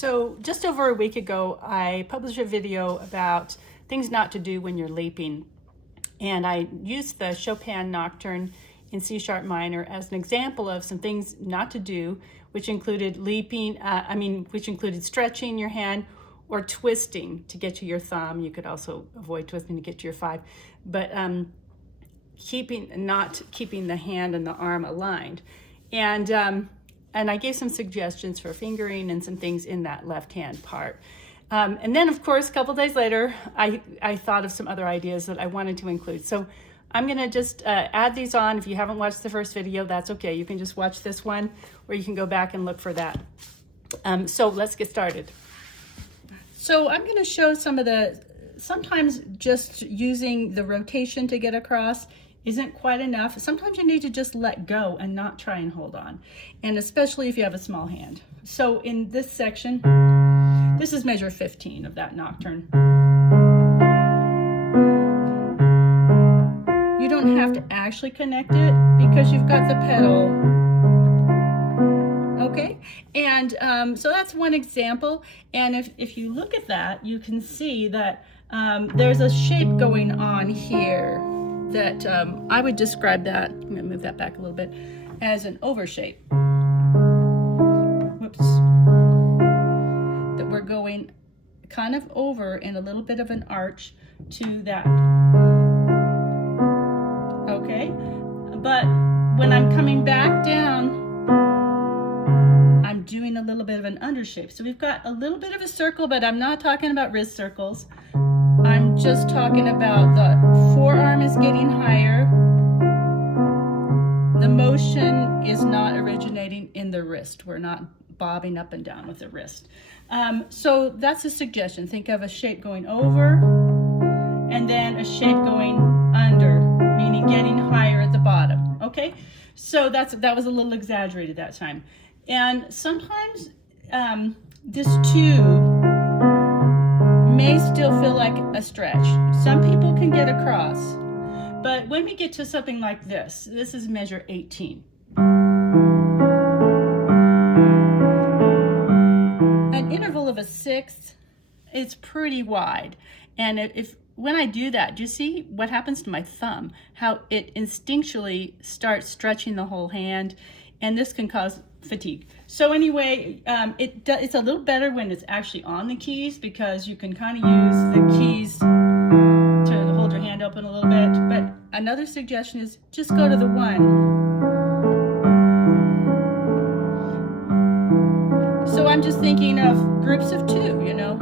So just over a week ago, I published a video about things not to do when you're leaping. And I used the Chopin Nocturne in C# minor as an example of some things not to do, which included which included stretching your hand or twisting to get to your thumb. You could also avoid twisting to get to your 5, but not keeping the hand and the arm aligned. And I gave some suggestions for fingering and some things in that left hand part. And then, of course, a couple days later, I thought of some other ideas that I wanted to include. So I'm going to just add these on. If you haven't watched the first video, that's okay. You can just watch this one, or you can go back and look for that. So let's get started. So I'm going to show sometimes just using the rotation to get across isn't quite enough. Sometimes you need to just let go and not try and hold on, and especially if you have a small hand. So in this section, this is measure 15 of that nocturne. You don't have to actually connect it because you've got the pedal. Okay, and so that's one example. And if you look at that, you can see that there's a shape going on here that I would describe that, I'm gonna move that back a little bit, as an over shape. Whoops. That we're going kind of over in a little bit of an arch to that. Okay, but when I'm coming back down, I'm doing a little bit of an under shape. So we've got a little bit of a circle, but I'm not talking about wrist circles. I'm just talking about the forearm is getting higher. The motion is not originating in the wrist. We're not bobbing up and down with the wrist. So that's a suggestion. Think of a shape going over and then a shape going under, meaning getting higher at the bottom. Okay, so that was a little exaggerated that time. And sometimes this 2 may still feel like a stretch. Some people can get across, but when we get to something like this is measure 18. An interval of a 1/6, it's pretty wide. And when I do that, do you see what happens to my thumb? How it instinctually starts stretching the whole hand, and this can cause fatigue. So anyway, it's a little better when it's actually on the keys, because you can kind of use the keys to hold your hand open a little bit. But another suggestion is just go to the 1. So I'm just thinking of groups of 2, you know,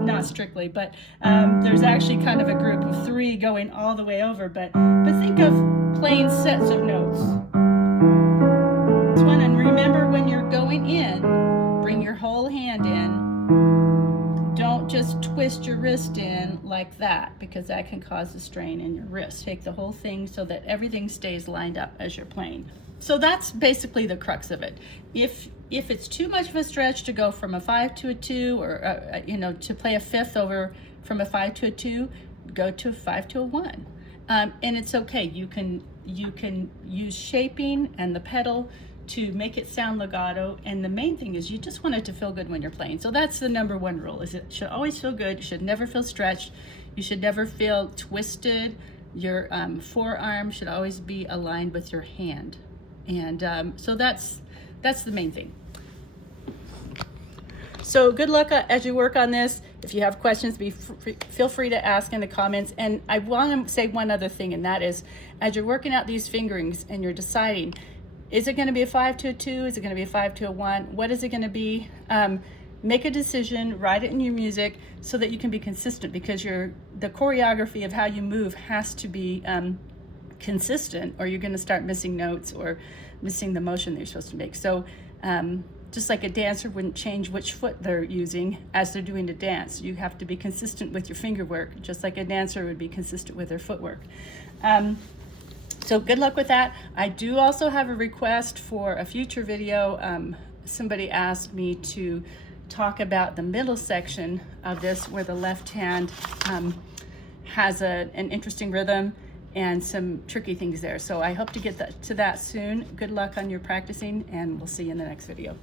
not strictly, but there's actually kind of a group of 3 going all the way over. But think of playing sets of notes. And remember, when you're going in, bring your whole hand in. Don't just twist your wrist in like that, because that can cause a strain in your wrist. Take the whole thing so that everything stays lined up as you're playing. So that's basically the crux of it. If it's too much of a stretch to go from a 5 to a 2, or to play a 5th over from a 5 to a 2, go to a 5 to a 1. And it's okay. You can use shaping and the pedal to make it sound legato, and the main thing is you just want it to feel good when you're playing. So that's the number 1 rule, is it should always feel good. You should never feel stretched. You should never feel twisted. Your forearm should always be aligned with your hand. And so that's the main thing. So good luck as you work on this. If you have questions, feel free to ask in the comments. And I want to say one other thing, and that is, as you're working out these fingerings and you're deciding, is it going to be a 5 to a 2? Is it going to be a 5 to a 1? What is it going to be? Make a decision, write it in your music so that you can be consistent, because the choreography of how you move has to be consistent, or you're going to start missing notes or missing the motion that you're supposed to make. So just like a dancer wouldn't change which foot they're using as they're doing the dance, you have to be consistent with your finger work, just like a dancer would be consistent with their footwork. So good luck with that. I do also have a request for a future video. Somebody asked me to talk about the middle section of this, where the left hand has an interesting rhythm and some tricky things there. So I hope to get to that soon. Good luck on your practicing, and we'll see you in the next video.